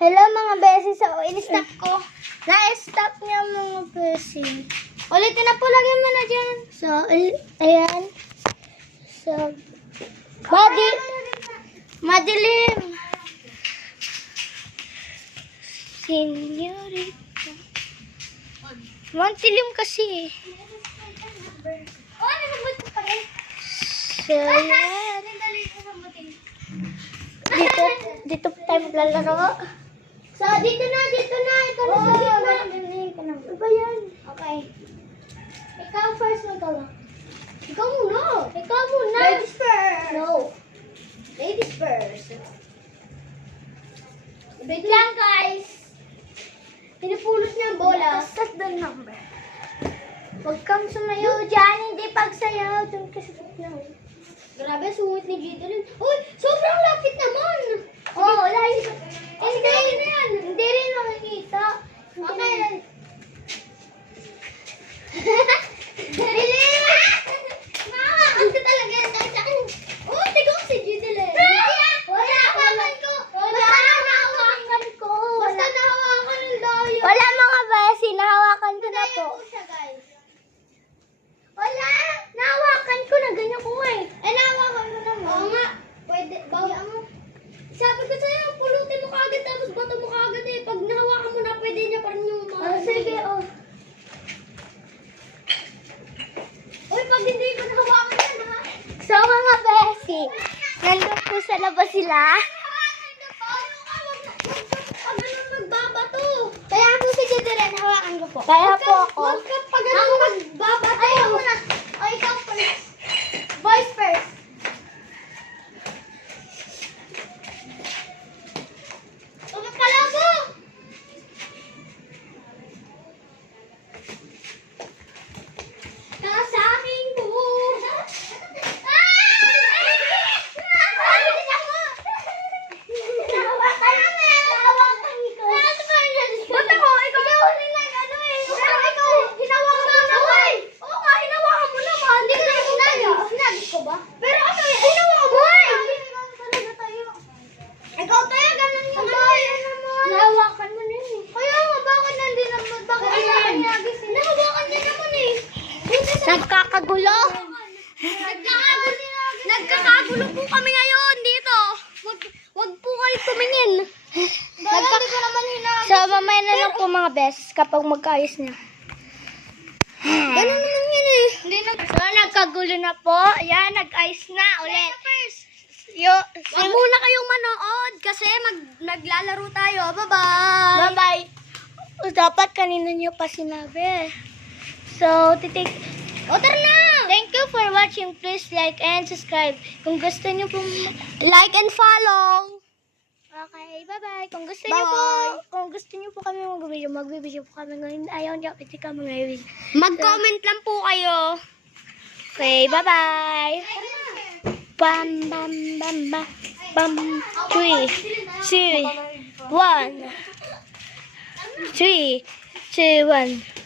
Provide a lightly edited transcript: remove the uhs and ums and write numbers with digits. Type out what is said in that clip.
Hello mga besi. So, in-stop ko. Na-stop niya mga besi. Ulitin na po, lagyan mo na dyan. So, ayan. So, madilim. Senyorita. Mantilim kasi. So, ayan. Dito tayo maglalaro. So, dito na. Ikaw na sa gitna. Ano ba yan? Okay. Ikaw first magawa. Ikaw muna. Ladies first. No. Ladies first. Wait lang, guys. Pinupulot niya ang bola. Set the number. Huwag kang sumayaw dyan. Hindi pagsayaw. Doon ka sa gitna. Grabe, sungit ni Gidolin. Uy, sobrang lapit naman. Oo, layo. Hindi rin nakikita. Okay. Bilis! Mama, ang talaga yan tayo sa akin. Oh, tigo si Gidolin. Wala, hawakan ko. Basta nahawakan ng dayo. Wala mga besi, nahawakan ko na po. Wala, nahawakan ko na ganyan ko eh. Nahawakan mo naman. Oo nga, pwede, bawa mo. Sabi ko sa'yo, pulutin mo kagad tapos bato mo kagad eh. Pag nahawakan mo na, pwede niya pa rin yung mga... sige, Uy, pag hindi ko nahawakan yan ha. So mga besi, nandun po sa labas sila. Pag ganun magbabato. Kaya po si Jediren, hawakan ko po. Kaya po ako. Pag ganun magbabato. Ayaw mo na. O, ikaw first. Boys first. Umakalago! Kasaking po! Nagkakagulo. Nagkakagulo po kami ngayon dito. Wag po kayo tumingin. So, mamaya na lang po mga best kapag magkaayos na. Ganun naman yun eh. So, nagkagulo na po. Ayan, nag-ayos na ulit. Huwag muna kayong manood kasi naglalaro tayo. Bye-bye! Bye-bye. Dapat kanina nyo pa sinabi. So, tara na! Thank you for watching. Please like and subscribe. Kung gusto nyo pong... Like and follow! Okay, bye-bye. Kung gusto nyo po kami magbibideo po kami ngayon. Ayaw nyo, hindi kami ngayon. Mag-comment lang po kayo. Okay, bye-bye. Bam, bam, bam, bam. Bam. 3, 2, 1. 3, 2, 1.